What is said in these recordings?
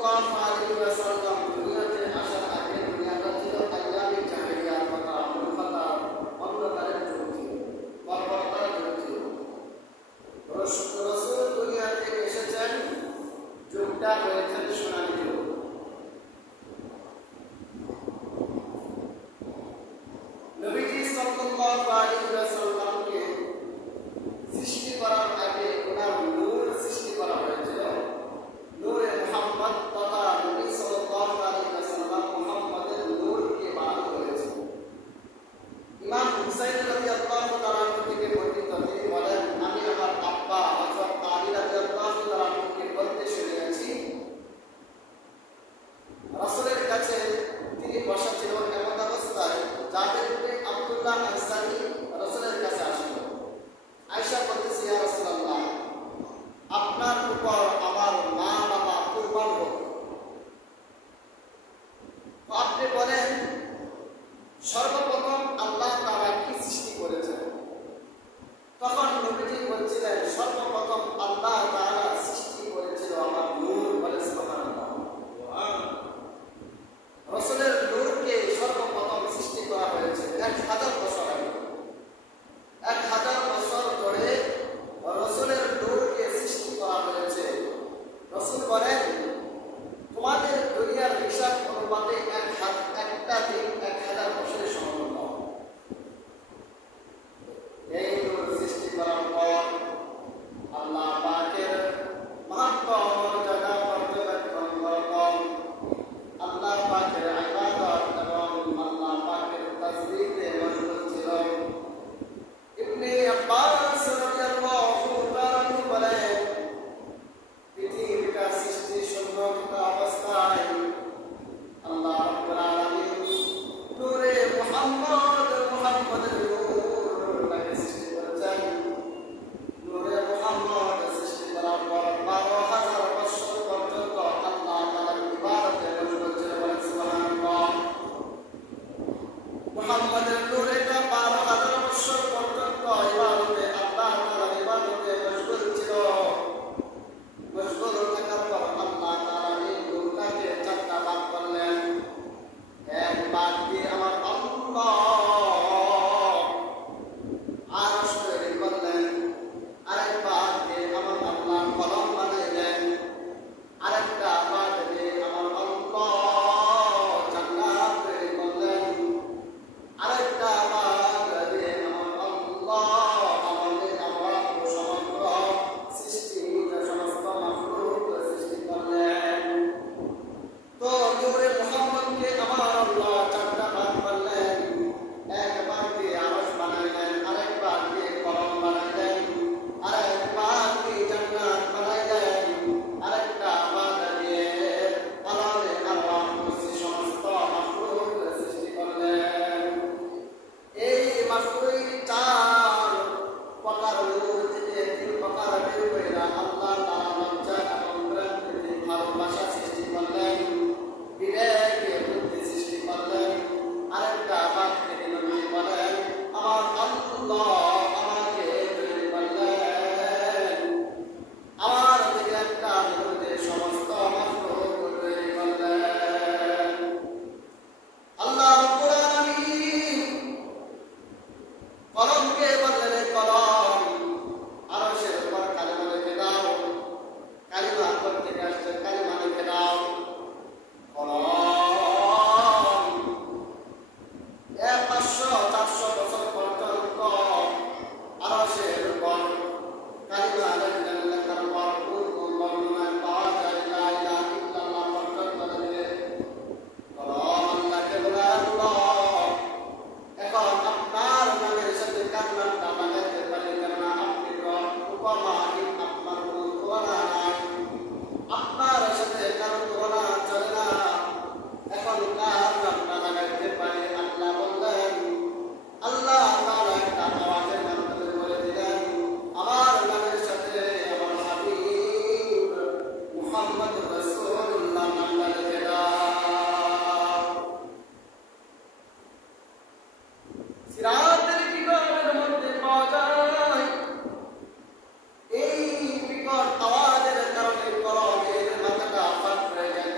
সাল্লাল্লাহু আলাইহি ওয়াসাল্লাম দুনিয়াতে আসার আগে দুনিয়াটা ছিল আইয়ামে জাহেলিয়ার কথা, মূর্খতা, অন্ধকারের যুগ ছিল, বর্বরতার যুগ ছিল। রাসূল দুনিয়াতে এসেছেন, যুগটা হয়েছে সোনালী যুগ। নবীজি সাল্লাল্লাহু আলাইহি ওয়াসাল্লামকে সৃষ্টি করার আগে ওনার নূর সৃষ্টি করা হয়েছিল। নূরে মুহাম্মদ তথা নবী সাল্লাল্লাহু আলাইহি ওয়াসাল্লাম মুহাম্মদের নূরকে বানানো হয়েছে। ইমাম হুসাইন রাদিয়াল্লাহু তাআলা থেকে বর্ণিত, তিনি বলেন, আমি আমার আব্বা হযরত আলী রাদিয়াল্লাহু তাআলাকে বলতে শুনেছি, রাসূলের কাছে তিনি বসা ছিল, এমন অবস্থায় যাদের উপরে আব্দুল্লাহ আনসারী রাসূলের কাছে আসলো। আয়েশা বলতেছে, ইয়া রাসূলুল্লাহ, আপনার উপর আমার মা বাবা কুরবান হোক, আপনি বলেন সর্বপ্রথম আল্লাহ তাআলা কি সৃষ্টি করেছেন? তখন নবীজি বলছিলেন, সর্বপ্রথম আল্লাহ তাআলা সৃষ্টি করেছিল আমার নূর। বলে সুবহানাল্লাহ। রাসূলের নূরকে সর্বপ্রথম সৃষ্টি করা হয়েছে 1000 বছর আগে। 1000 বছর ধরে রাসূলের নূরকে সৃষ্টি করা হয়েছে। রাসূল বলেন, তোমাদের দুনিয়ার হিসাব অনুপাতে একটা দিন 1000 বছরের সমান। এই নূর সৃষ্টি করার পর আল্লাহ পাকের মাহাত্ম্য মর্যাদা পর্যবেক্ষণ করলাম। আল্লাহ পাকের ইবাদত এবং আল্লাহ পাকের তাসবিহে মশগুল ছিল। ইবনে আব্বাস রাদিয়াল্লাহু তাআলা বলেন, পৃথিবীটা সৃষ্টি সুন্দর অবস্থায় আল্লাহ রাব্বুল আলামিন নূরে মুহাম্মদের নূরকে সৃষ্টি করেছেন। নূরে মুহাম্মদ সৃষ্টি করার পর 12,000 বছর পর্যন্ত আল্লাহ তাআলার ইবাদতে মশগুল ছিল। বলেন সুবহানাল্লাহ। মুহাম্মদের নূরে 12,000 বছর পর্যন্ত ইবাদতে আল্লাহ তাআলার ইবাদতে মশগুল ছিল। মশগুল থাকার পর আল্লাহ তাআলা এই নূরটাকে 4টা ভাগ করলেন। এক ভাগ দিয়ে আমার আল্লাহ আরশ তৈরি করলেন, আরেক ভাগ দিয়ে আমার আল্লাহ কলম বানাইলেন, আরেকটা ভাগ দিয়ে আমার আল্লাহ জান্নাত তৈরি করলেন, আরেকটা ভাগ দিয়ে আমার আল্লাহ আমার সমগ্র সৃষ্টি সমস্ত মাখলুক সৃষ্টি করলেন। তো নূরে মুহাম্মদকে আমার আল্লাহ 4টা ভাগ করলেন। এক ভাগ দিয়ে আরশ বানাইলেন, আরেক ভাগ দিয়ে কলম বানাইলেন, আরেক ভাগ দিয়ে জান্নাত বানাইলেন, আরেকটা ভাগ দিয়ে কলমে আল্লাহ সমস্ত মাখলুক সৃষ্টি করলেন। এই মাখলুক 4 প্রকার নূর থেকে 3 প্রকার বের কইরা আল্লাহ তাআলা লজ্জা এবং প্রেম থেকে ভালোবাসা সৃষ্টি করলেন, বিবেকে বুদ্ধি সৃষ্টি করলেন। আরেকটা ভাগ থেকে নবী বলেন, আমার আল্লাহ আমাকে তৈরি করলেন, আমার থেকে একটা নূর দিয়ে সমস্ত মাখলুক তৈরি করলেন। আল্লাহ রাব্বুল আলামিন কলমকে বললেন, কলম আরশের উপর কালিমা লিখে দাও। কালিমা করতে আসছে, কালিমা লিখে দাও। কলম 500-400 বছর পর্যন্ত আরশের উপর কালিমা লেখার পর কোন বর্ণনায় পাওয়া যায় লা ইলাহা ইল্লাল্লাহ পর্যন্ত লিখে কলম আল্লাহকে বলে, আল্লাহ এখন আপনার নামের সাথে কার নামটা লাগাইতে পারি, কেননা আপনি তো উপমাহীন, আপনার কোনো তুলনা নাই, আপনার সাথে কারো তুলনা চলে না। এখন কার নামটা লাগাইতে পারি? আল্লাহ বললেন, আল্লাহ তাআলা একটা আওয়াজের মাধ্যমে বলে দিলেন, আমার নামের সাথে আমার হাবিব মুহাম্মদ রাসূলুল্লাহ নামটা লিখে দাও। সিরাতের কিতাবের মধ্যে পাওয়া যায়, এই বিকট আওয়াজের কারণে কলমের মাথাটা ফাট হয়ে গেল।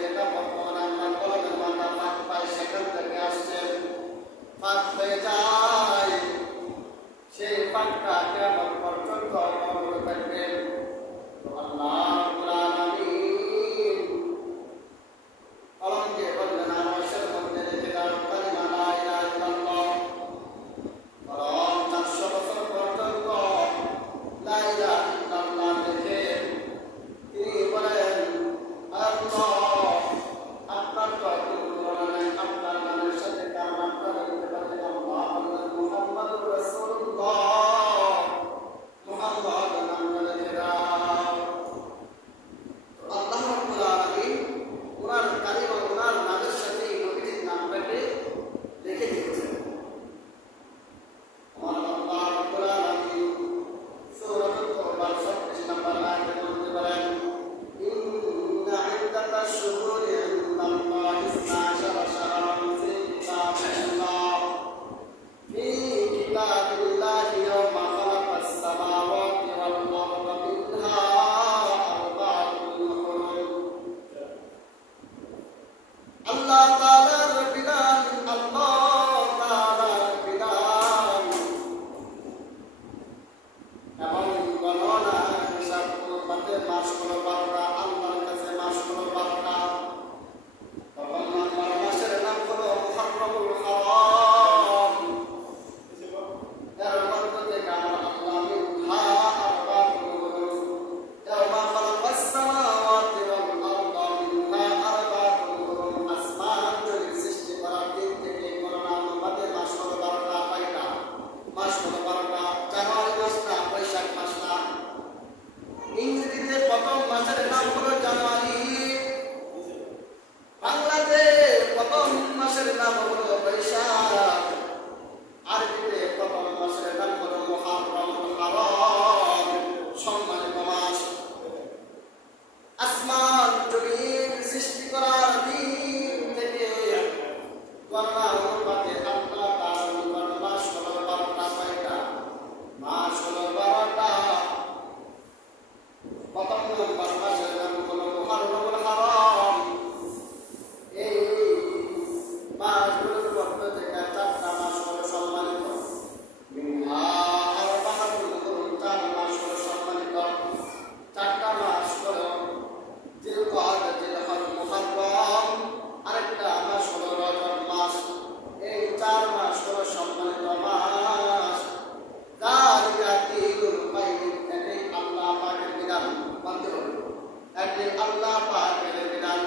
এটাকে আল্লাহ পাকের বিধান।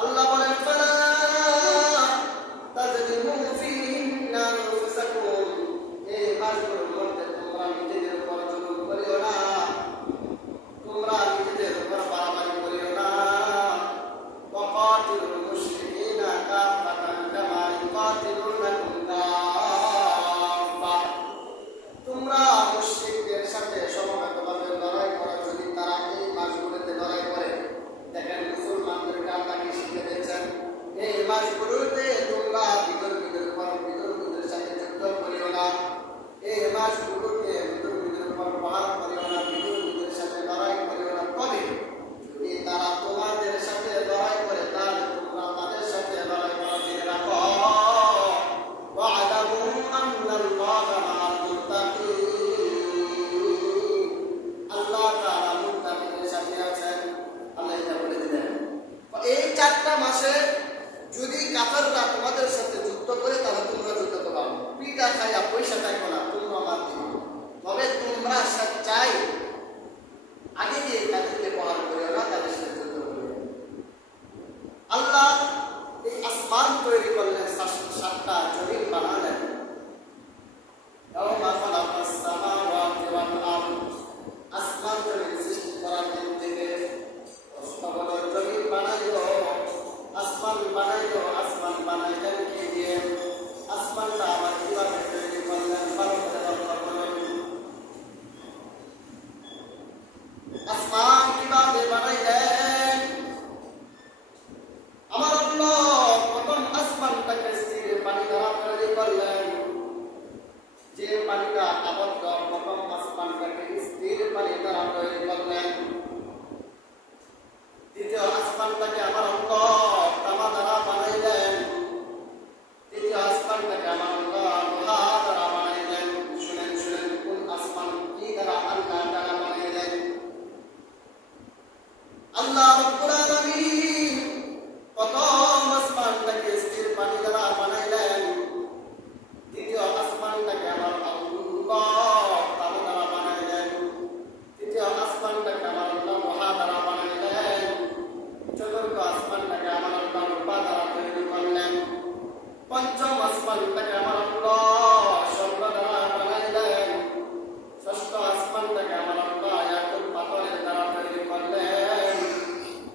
আল্লাহ বলেন ফালা তাজলিমু ফিহিন্না আনফুসাকুম, এই মাসগুলোর মধ্যে তোমরা নিজেদের উপর জুলুম করিও না, তোমরা নিজেদের উপর বাড়াবাড়ি করিও না। ওয়াকাতিলুল মুশরিকিনা কাফাতান কামা ইউকাতিলুনাকুম কাফা, তোমরা মুশরিকদের সাথে সমবেতভাবে লড়াই করো যদি তারা এই মাসগুলোতে লড়াই করে। দেখেন মুসলমানদেরকে আল্লাহ কি শিখিয়ে দিয়েছেন, এই মাসগুলোতে তোমরা বিধর্মীদের সাথে যুদ্ধ করিও না, এই মাসগুলোতে বিধর্মীদের উপর প্রহার করিও না, বিধর্মীদের সাথে লড়াই করিও না। তবে যদি তারা তোমাদের সাথে লড়াই করে তাহলে তোমরা তাদের সাথে লড়াই করা জেনে রাখো। ওয়া'লামু আন্নাল্লাহা মা'আল মুত্তাকিন, আল্লাহ তাআলা মুত্তাকিদের সাথে আছেন। আল্লাহ এটা বলে দিলেন। এই 4টা মাসে যদি কাফেররা তোমাদের সাথে যুদ্ধ করে তাহলে তোমরা যুদ্ধ করো, পিঠা খাইয়া পয়সা থাকো না, তোমরা মার দিও। তবে তোমরা চাই আগে গিয়ে তাদেরকে প্রহার করিও না, তাদের সাথে যুদ্ধ করিও। আল্লাহ এই আসমান তৈরি করলেন, 7টা জমিন বানালেন। ইয়াওমা খালাকাস সামাওয়াতি ওয়াল আরদ, আসমান জমিন সৃষ্টি করার দিন থেকে জমিন বানাইলো, আসমান বানাইলো। আসমান বানাইলেন কি দিয়ে? আসমানটা আবার কিভাবে তৈরি করলেন? ভালো করে লক্ষ্য করুন। আসমান কিভাবে বানাইলেন? আমার আল্লাহ প্রথম আসমানটাকে স্থির পানি দ্বারা তৈরি করলেন। যে পানিটা আবদ্ধ, প্রথম আসমানটাকে স্থির পানি দ্বারা তৈরি করলেন। দ্বিতীয় আসমানটাকে আমার আল্লাহ তামা দ্বারা বানাইলেন। তৃতীয় আসমানটাকে আমার আল্লাহ লোহা দ্বারা বানাইলেন। শুনেন শুনেন, কোন আসমান কি দ্বারা? আল্লাহ দ্বারা বানাইলেন। আল্লাহ রাব্বুল আলামিন প্রথম আসমানটাকে স্থির পানি দ্বারা বানাইলেন। দ্বিতীয় আসমানটাকে আমার আল্লাহ তামা দ্বারা বানাইলেন। তৃতীয় আসমানটাকে আমার আল্লাহ লোহা দ্বারা বানাইলেন। চতুর্থ আসমানটাকে আমার আল্লাহ রূপা দ্বারা তৈরি করলেন। পঞ্চম আসমানটাকে আমার আল্লাহ স্বর্ণ দ্বারা বানাইলেন। ষষ্ঠ আসমানটাকে আমার আল্লাহ ইয়াকুত পাথরের দ্বারা তৈরি করলেন।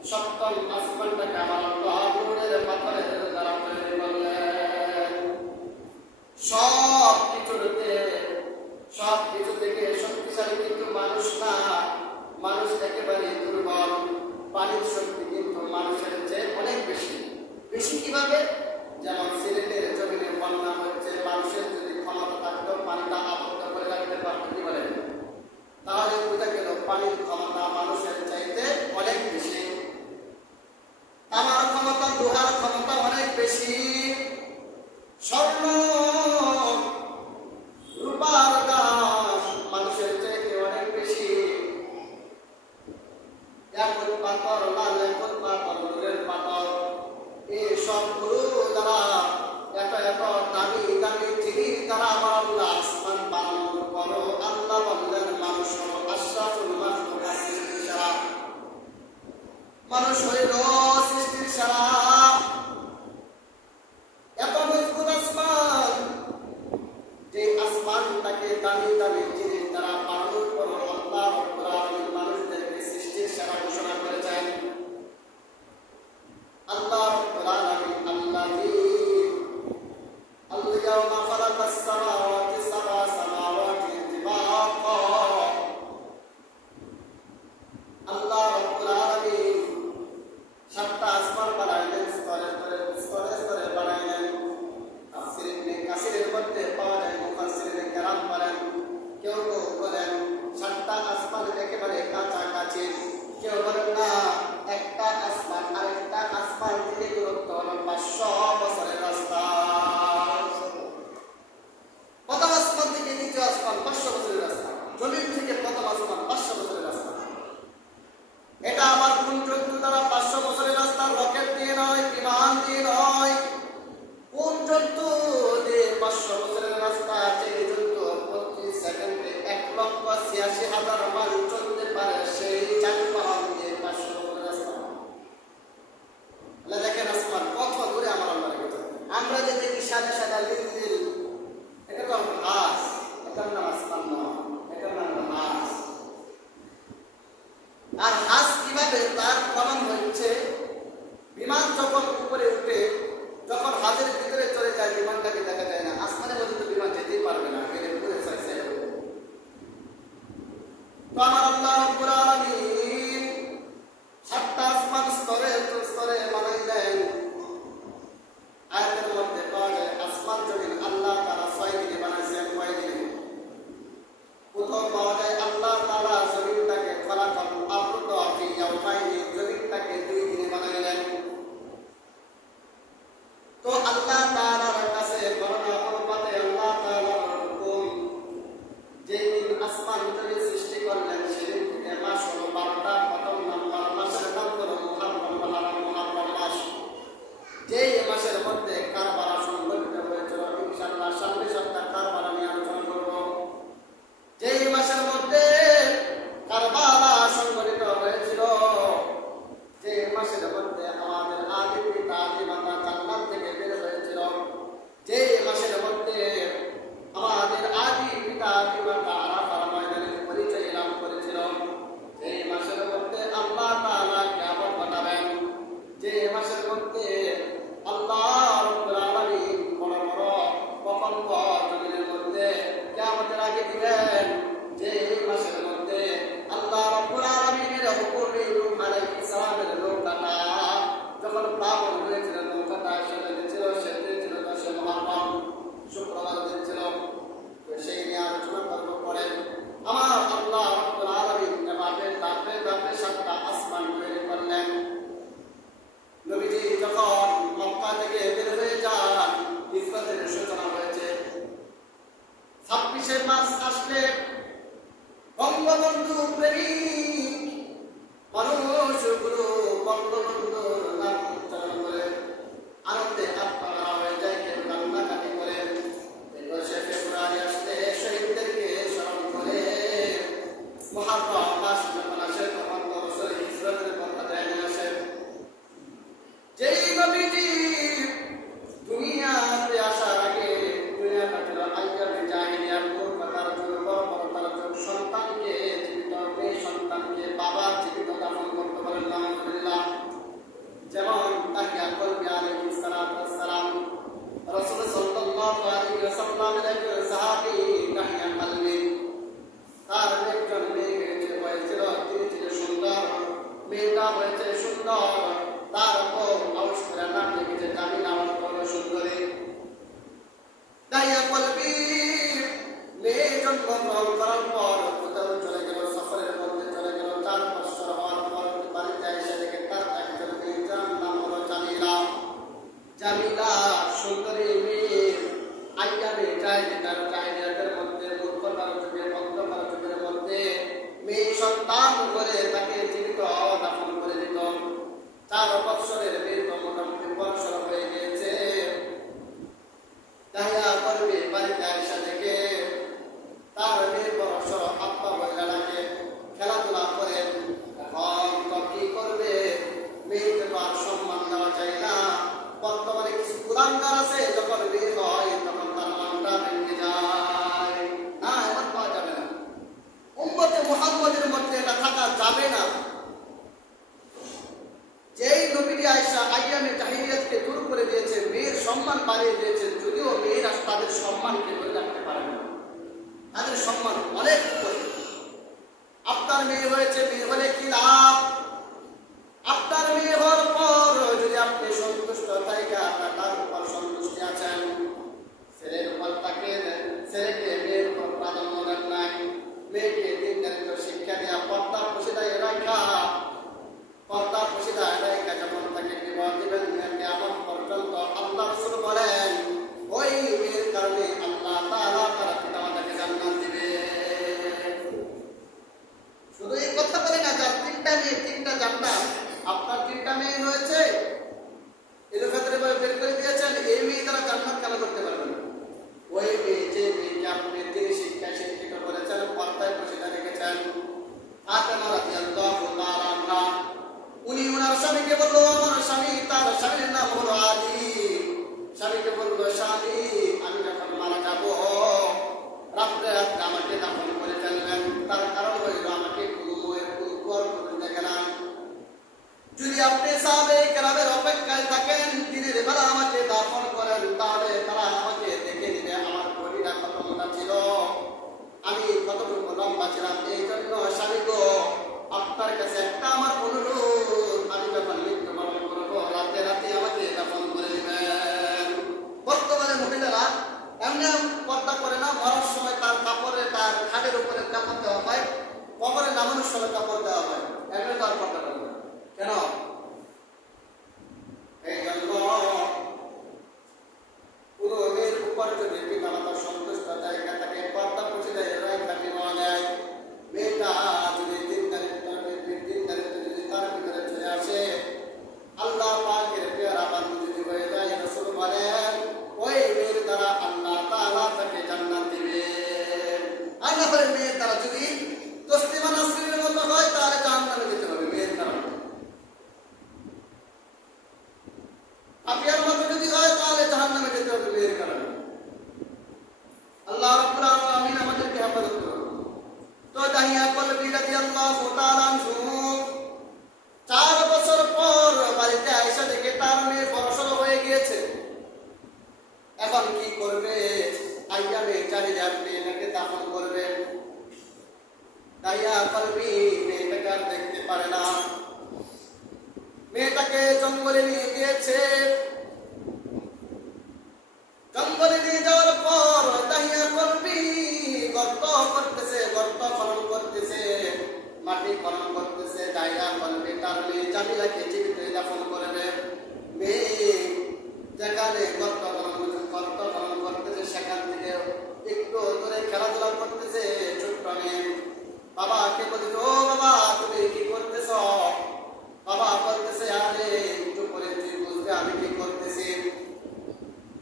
সপ্তম আসমানটাকে আমার আল্লাহ নূরের পাথরের দ্বারা তৈরি করলেন। সব কিছু থেকে শক্তিশালী কিন্তু মানুষ না, মানুষ একেবারে দুর্বল। পানির শক্তি কিন্তু মানুষের চেয়ে অনেক বেশি। বেশি কিভাবে? যেমন সিলেটের জমিনে বন্যা হচ্ছে, মানুষের যদি ক্ষমতা থাকতো পানিটা আবদ্ধ করে রাখতে পারতো, কি বলেন? তাহলে বোঝা গেল পানির ক্ষমতা মানুষের চাইতে অনেক বেশি। তামার ক্ষমতা, লোহার ক্ষমতা অনেক বেশি। স্বর্ণ রূপার দাম মানুষের চাইতে অনেক বেশি। ইয়াকুত পাথর, লাল ইয়াকুত পাথর, নূরের পাথর, এই সবগুলো দ্বারা এত এত দামি দামি জিনিস দ্বারা আমার আল্লাহ আসমান বানানোর পরও আল্লাহ বললেন মানুষ হলো আশরাফুল মাখলুক, সৃষ্টির সেরা। মানুষ হইল সৃষ্টির সেরা। এত মজবুত আসমান, যে আসমানটাকে দামি দামি জিনিস দ্বারা বানানোর পরও আল্লাহ রাব্বুল আলামিন মানুষদেরকে সৃষ্টির সেরা ঘোষণা করেছেন। আল্লাহ রাব্বুল আলামিন আল-ইয়াওমা খালাকাস সামাওয়াতি সাবআ সামাওয়াতি তিবাকা, আল্লাহ রাব্বুল আলামিন 7টা আসমান বানাইলেন, স্তরে স্তরে বানাইলেন। তাফসীর ইবনে কাসিরের মধ্যে পাওয়া যায়, মুফাসসিরিনে কেরাম বলেন, কেউ বলেন 7টা আসমান একেবারে কাছাকাছি, কেউ বলেন না একটা আসমান আরেকটা আসমান থেকে দূরত্ব হলো 500 বছরের রাস্তা। প্রথম আসমান থেকে দ্বিতীয় আসমান 500 বছরের রাস্তা, জমিন থেকে প্রথম আসমান 500 বছরের রাস্তা। এটা আবার কোন জন্তু দ্বারা 500 বছরের রাস্তা? রকেট দিয়ে নয়, বিমান দিয়ে নয়। কোন জন্তু দিয়ে 500 বছরের রাস্তা? যে জন্তু প্রতি সেকেন্ডে 1,86,000 মাইল চলতে পারে, সেই যানবাহন দিয়ে কিভাবে তার প্রমাণ হচ্ছে বিমান যখন উপরে উঠে যখন হাতের ভিতরে চলে যায় বিমানটাকে দেখা যায় না, আসমানের মধ্যে তো বিমান যেতেই পারবে না, গেলে পুরো সাইজ হবে। তো আমার আল্লাহ রাব্বুল আলামিন সাতটা আসমান স্তরে স্তরে বানাই দেন। আয়াতের মধ্যে পাওয়া যায় আসমান জমিন আল্লাহ তাআলা 6 দিনে বানাইছেন। কয় দিনে? কোথাও পাওয়া যায় আল্লাহ তাআলা জমিনটাকে খলাকাল আরদ ফি ইয়াওমাইনি, জমিনটাকে 2 দিনে বানাইলেন। তো আল্লাহ তাআলার কাছে বর্ণনা অনুপাতে আল্লাহ তাআলার হুকুম, যেই দিন আসমান জমিন সৃষ্টি করলেন সেদিন থেকে মাস হলো 12টা। প্রথম নাম্বার মাসের নাম হলো মুহররম মাস। যেই মাসের মধ্যে কারবালা সংঘটিত হয়েছিল, ইনশাআল্লাহ সামনে সপ্তাহে কারবালা নিয়ে আলোচনা করব। যেই মাসের মধ্যে কারবালা সংঘটিত হয়েছিল, যে মাসের মধ্যে আমাদের আদি পিতা আদি মাতা জান্নাত থেকে বের হয়েছিল, যে মাসের মধ্যে আমাদের আদি পিতা আদি মাতা আরাফার ময়দানে পরিচয় লাভ করেছিল, যে মাসের মধ্যে আল্লাহ তাআলা কিয়ামত ঘটাবেন, যে মাসের মধ্যে আল্লাহ রাব্বুল আলামিন বড় বড় প্রকল্প জমিনের মধ্যে কিয়ামতের আগে দিবেন, যে মাসের মধ্যে আল্লাহ রাব্বুল আলামিনের হুকুমে নূহ আলাইহিস সালামের নৌকাটা যখন প্লাবন হয়েছিল, নৌকাটা সেটা ছিল 10 মুহররম, শুক্রবার দিন ছিল। সেই নিয়ে আলোচনা করব পরে। আমার আল্লাহ রাব্বুল আলামিন এভাবে ধাপে ধাপে 7টা আসমান তৈরি করলেন। নবীজি যখন মক্কা থেকে বের হয়ে যান, হিজরতের সূচনা হয়েছে। 26 মাস আসলে বঙ্গবন্ধু প্রেমিক মানুষগুলো বঙ্গবন্ধুর নাম উচ্চারণ করে আনন্দে আত্মহারা হয়ে যায়, কেউ কান্নাকাটি করে। 21শে ফেব্রুয়ারি আসলে শহীদদেরকে স্মরণ করে মুহররম মাস যখন আসে তখন তো অবশ্যই হিজরতের কথা জানিয়ে আসে। যেই নবীজি দুনিয়াতে আসার আগে দুনিয়াটা ছিল আইয়ামে জাহিলিয়ার, মূর্খতার যুগ, বর্বরতার যুগ। সন্তানকে জীবিত, মেয়ে সন্তানকে বাবা জীবিত দাফন করতে পারেন না, আলহামদুলিল্লাহ। যেমন তাহিয়া কলবি আলাইহিস সালাতু ওয়াস সালাম, রাসূল সাল্লাল্লাহু আলাইহি ওয়াসাল্লামের একজন সাহাবী তাহিয়া কলবি, তার একজন মেয়ে হয়েছিল, তিনি ছিলেন সুন্দর, মেয়েটা হয়েছে সুন্দর। তার উপর আউস করে নাম লিখেছে জামিলা, অর্থ হলো সুন্দরী। তাহিয়া কলবি মেয়ে জন্মগ্রহণ করার পর কোথাও চলে গেল, সফরের মধ্যে চলে গেল। 4 বছর হওয়ার পর বাড়িতে এসে দেখে তার একজন মেয়ে, যার নাম হলো জামিলা। জামিলা সুন্দরী মেয়ে, আইয়ামে জাহিলিয়াতের জাহিলিয়াতের মধ্যে, মূর্খতার যুগে, বন্ধকার যুগের মধ্যে মেয়ে সন্তান করে তাকে জীবিত দাফন করে দিত। 4 বছরের মেয়ে তো মোটামুটি বড়সড় হয়ে গিয়েছে। তাহিয়া করবে বাড়িতে এসে দেখে তার মেয়ে বড়সড় আব্বা বলে ডাকে, খেলাধুলা করে। এখন তো কি করবে, মেয়েকে তো আর সম্মান দেওয়া যায় না। বর্তমানে কিছু কুলাঙ্গার আছে, যখন বের হয় তখন তার মনটা ভেঙে যায়। না, এমন পাওয়া যাবে না। উম্মতে মুহাম্মদের মধ্যে এটা থাকা যাবে না। যেই নবীজি আয়েশা আইয়ামে জাহিলিয়াতকে দূর করে দিয়েছে, মেয়ের সম্মান বাড়িয়ে দিয়েছেন, যদিও মেয়েরা তাদের সম্মানকে ধরে রাখতে পারে না, তাদের সম্মান অনেক উপরে। আপনার মেয়ে হয়েছে, মেয়ে হলে কি লাভ? আপনার মেয়ে হওয়ার পর যদি আপনি সন্তুষ্ট থাকেন, তার উপর সন্তুষ্টি আছেন, ছেলের উপর তাকে ছেলেকে মেয়ের উপর প্রাধান্য দেন নাই, মেয়েকে দিনের শিক্ষা দেওয়া, পর্দা পশিদায় রাখা, পর্দা পশিদায় রাখা যখন তাকে বিবাহ দিবেন কিয়ামত পর্যন্ত, আল্লাহ রাসূল বলেন ওই মেয়ের কারণে আল্লাহ তাআলা তার পিতামাতাকে জান্নাত দিবে। শুধু এই কথা বলে না, যার 3টা মেয়ে 3টা জান্নাত। আপনার 3টা মেয়ে হয়েছে, এর ক্ষেত্রে বের করে দিয়েছেন, এই মেয়ে তারা জান্নাত কেন করতে পারবেন? ওই মেয়ে, যে মেয়েকে আপনি তিনি শিক্ষায় শিক্ষিত করেছেন, পর্দায় পশিদা রেখেছেন। ফাতেমা রাদিয়াল্লাহু তাআলা আনহা, উনি ওনার স্বামীকে বললো, আমার স্বামী, তার স্বামীর নাম হলো আলী। স্বামীকে বললো, স্বামী আমি যখন মারা যাবো রাত্রে রাত্রে আমাকে দাফন করে ফেলবেন। তার কারণ হইল আমাকে কোনো বউয়ের কোনো গর্ব দেখে না, যদি আপনি সাহাবে কেরামের অপেক্ষায় থাকেন দিনের বেলা আমাকে দাফন করেন, তাহলে তারা আমাকে দেখে নিবে আমার বডিটা কত মোটা ছিল, আমি কতটুকু লম্বা ছিলাম। এই জন্য স্বামী গো, আপনার কাছে একটা আমার অনুরোধ, আমি যখন মৃত্যুবরণ করবো রাতে রাতে আমাকে দাফন করে দিবেন। বর্তমানে মহিলারা এমনি পর্দা করে না, মরার সময় তার কাপড়ে, তার খাটের উপরে কাপড় দেওয়া হয়, কবরে নামানোর সময় কাপড় দেওয়া হয়, এমনি তার পর্দা করে না। কেন? এই জন্য পুরো মেয়ের উপর যদি পিতামাতার সন্তুষ্ট জায়গা থাকে, পর্দা পুষে দেয়, রায়খানি নেওয়া যায়। মেয়েটা যদি দিনদারিত্ব যদি তার ভিতরে চলে আসে, আল্লাহ পাকের পেয়ারা বান্দা যদি হয়ে যায়, রাসূল বলেন ওই মেয়ের দ্বারা আল্লাহ তাআলা তাকে জান্নাত দিবেন। আর না হলে মেয়ের দ্বারা যদি তসলিমা নাসরিনের মতো হয়, তাহলে জাহান্নামে যেতে হবে মেয়ের কারণে। আপিয়ার মতো যদি হয়, তাহলে জাহান্নামে যেতে হবে মেয়ের কারণে। আল্লাহ রাব্বুল আলামিন আমাদেরকে হেফাজত করুন। তো দাহিয়া কলবি রাদিয়াল্লাহু তাআলা আনহু 4 বছর পর বাড়িতে আয়েশা দেখে তার মেয়ে বড়সড় হয়ে গিয়েছে। এখন কি করবে? আইয়ামে চারিদিকে আপনি মেয়েটাকে দাফন করবেন। দাহিয়া কলবি মেয়েটাকে আর দেখতে পারে না, মেয়েটাকে জঙ্গলে নিয়ে গিয়েছে। জঙ্গলে নিয়ে যাওয়ার পর দাহিয়া কলবি গর্ত করতেছে, গর্ত খনন করতেছে, মাটি খনন করতেছে। দাহিয়া কলবি তার মেয়ে জামিলাকে জীবিত দাফন করবে। মেয়ে যেখানে গর্ত খনন করতেছে, সেখান থেকে একটু দূরে খেলাধুলা করতেছে ছোট্ট মেয়ে। বাবাকে বলছে, ও বাবা তুমি কি করতেছ? বাবা বলতেছে, আরে একটু পরে তুই বুঝবে আমি কি করতেছি।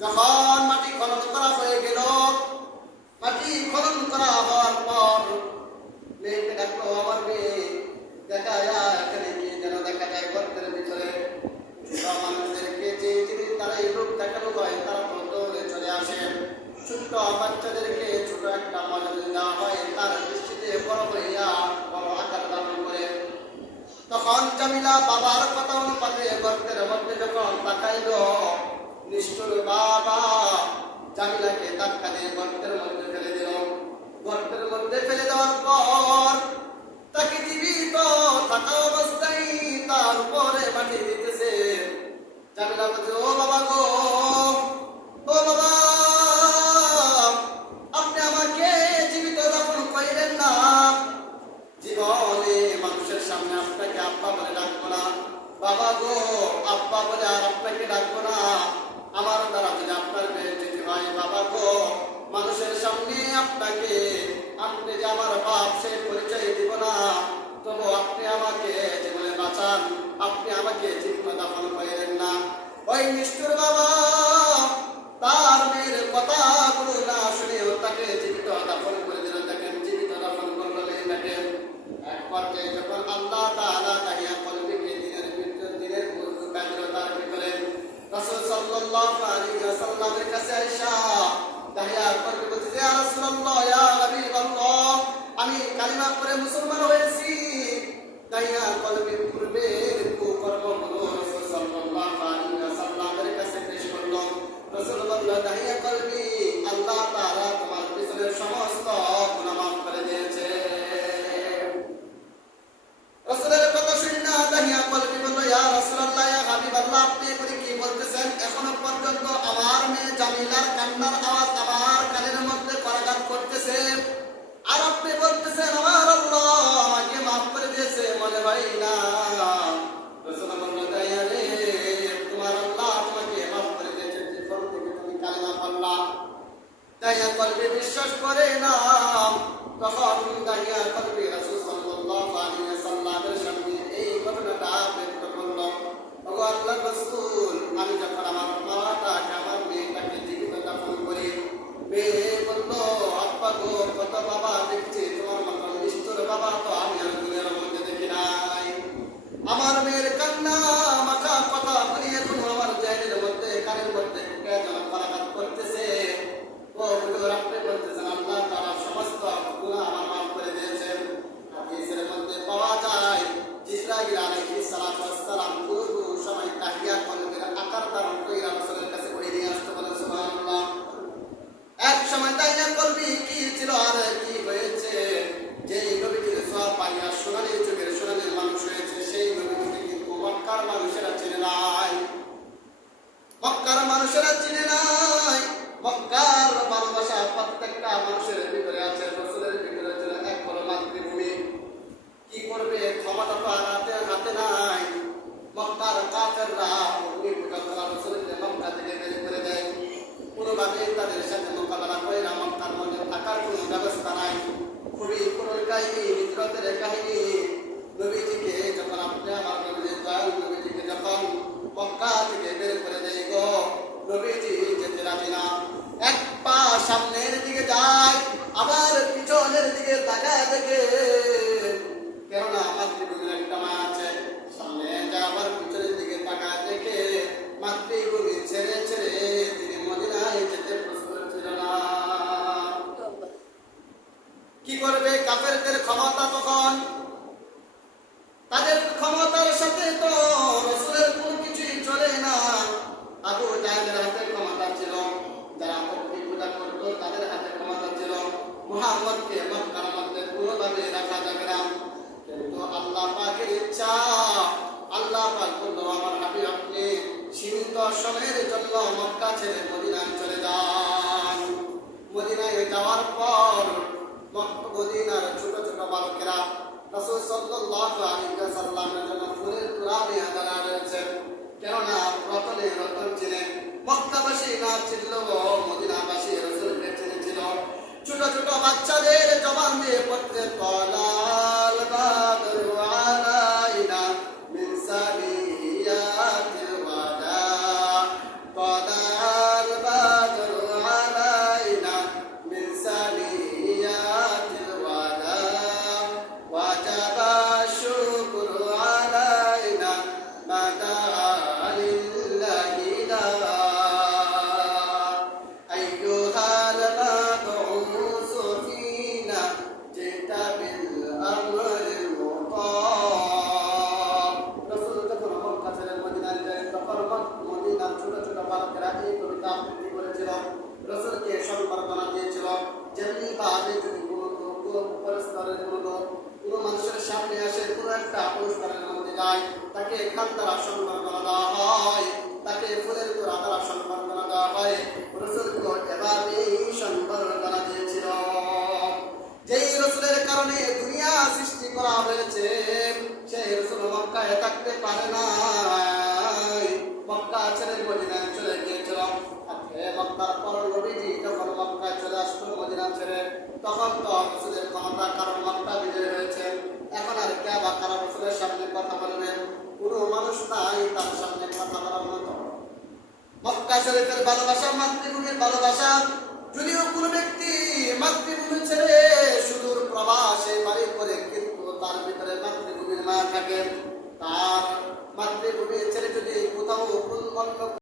যখন মাটি খনন করা হয়ে গেল, মাটি খনন করা হওয়ার পর মেয়েকে ডাকলো, আমার মেয়ে দেখা যায় এখানে কি যেন দেখা যায় গর্তের ভিতরে। মানুষদেরকে যে জিনিস তারা এই রূপ দেখানো হয়, তারা দৌড়ে চলে আসে। ছোট্ট বাচ্চাদেরকে ছোট একটা মজা দেওয়া হয়, তার দৃষ্টিতে বড় হইয়া বড় আকার ধারণ করে। তখন জামিলা বাবার কথা অনুপাতে গর্তের মধ্যে যখন তাকাইল, নিষ্ঠুর বাবা জামিলাকে ধাক্কা দিয়ে গর্তের মধ্যে ফেলে দিল। গর্তের মধ্যে ফেলে দেওয়ার পর তাকে জীবিত থাকা অবস্থায় তার উপরে মাটি দিতেছে। জামিলা বলছে, ও বাবা গো, ও বাবা, আপনি আমাকে জীবিত দাফন করিলেন না। জীবনে মানুষের সামনে আপনাকে আব্বা বলে ডাকবো না, বাবা গো আব্বা বলে আর আপনাকে ডাকবো না। আমার দ্বারা যদি আপনার মেয়ে যদি হয়, বাবা গো মানুষের সামনে আপনাকে, আপনি যে আমার বাপ সে পরিচয় দিব না, তবু আপনি আমাকে জীবনে বাঁচান, আপনি আমাকে জীবিত দাফন করিলেন না। ওই নিষ্ঠুর বাবা তার মেয়ের কথাগুলো না শুনেও তাকে জীবিত দাফন করে দিল। দেখেন জীবিত দাফন করলো মেয়েটাকে। এক পর্যায়ে যখন আল্লাহ তাআলা দাহিয়া কলবিকে দিনের তার ভিতরে রাসূল সাল্লাল্লাহু আলাইহি ওয়াসাল্লামের কাছে আয়েশা দাহিয়া কলবি বলছে, ইয়া রাসূলুল্লাহ, ইয়া হাবিবাল্লাহ, আমি কালিমা পড়ে মুসলমান হয়েছি। দাহিয়া কলবি পূর্বের কুকর্মগুলো রাসূল সাল্লাল্লাহু আলাইহি ওয়াসাল্লামের কাছে পেশ করল। রাসূল বললেন, দাহিয়া কলবি, আল্লাহ তাআলা তোমার পিছনের সমস্ত গুনাহ মাফ করে দিয়েছে। রাসূলের কথা শুনে দাহিয়া কলবি বলল, ইয়া রাসূলুল্লাহ, ইয়া হাবিবাল্লাহ, আপনি এগুলি কি বলতেছেন? এখনো পর্যন্ত আমার মেয়ে জামিলার কান্নার আওয়াজ আমার কানের মধ্যে করাঘাত করতেছে, আর আপনি বলতেছেন আমার আল্লাহ আমাকে মাফ করে দিয়েছে, মনে হয় না। রাসূল বলল, দাহিয়া রে, তোমার আল্লাহ তোমাকে মাফ করে দিয়েছে যে ফল থেকে তুমি কালিমা পড়লা। দাহিয়া কলবি বিশ্বাস করে না। তখন দাহিয়া কলবি রাসূল সাল্লাল্লাহু আলাইহি ওয়াসাল্লামের সামনে এই ঘটনাটা ব্যক্ত করল। ওগো আল্লাহর রাসূল, আমি যখন আমার মাটাকে, আমার মেয়েটাকে জীবিত দাফন করি, মেয়ে বলল, আব্বা গো, কত বাবা দেখছি, তোমার মতন নিষ্ঠুর বাবা তো আমি আর দুনিয়ার মধ্যে দেখি নাই। আমার মেয়ের কান্না মাথা কথা বলি এখন আমার জানের মধ্যে, কানের মধ্যে যেন করাঘাত করতেছে। ও হুজুর, আপনি বলতেছেন আল্লাহ তাআলা সমস্ত গুনাহ আমার মাফ করে দিয়েছেন। হাদিসের মধ্যে পাওয়া যায় জিবরাইল আলাইহিস সালাতু ওয়াস সালাম ধারণ করে রাসূলের কাছে ওই নিয়ে আসতে বলেন সুবহানাল্লাহ। এক সময় তাই না করবি কি ছিল আর কি হয়েছে, যে নবীজির সওয়াব পাইয়া সোনালী যুগের সোনালী মানুষ হয়েছে, সেই নবীজিকে কিন্তু মক্কার মানুষেরা চিনে নাই। মক্কার মানুষেরা চিনে নাই। মক্কার ভালোবাসা প্রত্যেকটা মানুষের ভিতরে আছে। রাসূলের ভিতরে ছিল এক বড় মাতৃভূমি। কি করবে, ক্ষমতা তো আর হাতে নাই। মক্কার কাফেররা রাসূলকে মক্কা থেকে বের করে দেয়। কোনোভাবে তাদের সাথে মোকাবেলা করে না। মক্কার মধ্যে থাকার কোনো ব্যবস্থা নাই। খুবই করুণ কাহিনী, হিজরতের কাহিনী। নবীজিকে যখন আপনি আমার নবীজিকে যখন মক্কা থেকে বের করে দেয় গো, নবীজি যেতে রাজি না। এক পা সামনের দিকে যায়, আবার পিছনের দিকে তাকায় দেখে, কেননা মাতৃভূমির একটা মা আছে। সামনে যায় আবার পিছনের দিকে তাকায় দেখে মাতৃভূমি ছেড়ে ছেড়ে তিনি মদিনায় যেতে প্রস্তুত ছিল না। কি করবে, কাফেরদের ক্ষমতা তখন, তাদের ক্ষমতার সাথে তো রাসূলের কোনো কিছুই চলে না। আবু জাহেলের হাতে ক্ষমতা ছিল, যারা মূর্তি পূজা করতো তাদের হাতে ক্ষমতা ছিল। মুহাম্মদকে মক্কার মধ্যে কোনোভাবে রাখা যাবে না। কিন্তু আল্লাহ পাকের ইচ্ছা, আল্লাহ পাক বলল আমার হাবিব আপনি সীমিত সময়ের জন্য মক্কা ছেড়ে মদিনায় চলে যান। মদিনায় যাওয়ার পর মদিনার ছোট ছোট বালকেরা রাসূল সাল্লাল্লাহু আলাইহি ওয়াসাল্লামের জন্য ফুলের তোড়া নিয়ে দাঁড়া রয়েছে। কেননা রতনে রতন ছিলেন। মক্কাবাসী না চিনলেও মদিনাবাসী রাসূলকে চিনেছিল। ছোট ছোট বাচ্চাদের জবান দিয়ে পড়তে তলাল বাদরু আলাইনা মিন সানিয়াতিল ওয়াদা, তলাল বাদরু আলাইনা মিন সানিয়াতিল ওয়াদা, ওয়াজাবা শুকরু আলাইনা মাদা লিল্লাহি দা, আইয়ুহাল মাবউসু ফিনা জিতা বিল আমরিল মুতাব। রাসূল যখন মক্কা ছেড়ে মদিনায় যায়, তখন মদিনার ছোট ছোট বালকেরা এই কবিতা আবৃত্তি করেছিল, রাসূলকে সম্বর্ধনা দিয়েছিল। যেমনি ভাবে যদি কোনো পরস্পরের কোনো মানুষের সামনে আসে, কোনো একটা অনুষ্ঠানের মধ্যে যায়, তাকে খান দ্বারা সম্বর্ধনা দেওয়া হয়, তাকে ফুলের তোড়া দ্বারা সম্বর্ধনা দেওয়া হয়। রাসূলকে এভাবেই সম্বর্ধনা দিয়েছিল। যেই রাসূলের কারণে দুনিয়া সৃষ্টি করা হয়েছে, সেই রাসূল মক্কায় থাকতে পারে না, মক্কা ছেড়ে মদিনায় চলে গিয়েছিল। মক্কার পর নবীজি যখন মক্কায় চলে আসতো মদিনা ছেড়ে, তখন তো রাসূলের ক্ষমতা, কারণ মক্কা বিজয় হয়েছে। এখন আর কে বা কারা রাসূলের সামনে কথা বলবেন? কোনো মানুষ নাই তার সামনে কথা বলার মতো। মক্কা শরীফের ভালোবাসা, মাতৃভূমির ভালোবাসা। যদিও কোনো ব্যক্তি মাতৃভূমি ছেড়ে সুদূর প্রবাসে বাড়ি করে, কিন্তু তার ভিতরে মাতৃভূমির মায়া থাকে। তার মাতৃভূমি ছেড়ে যদি কোথাও অন্য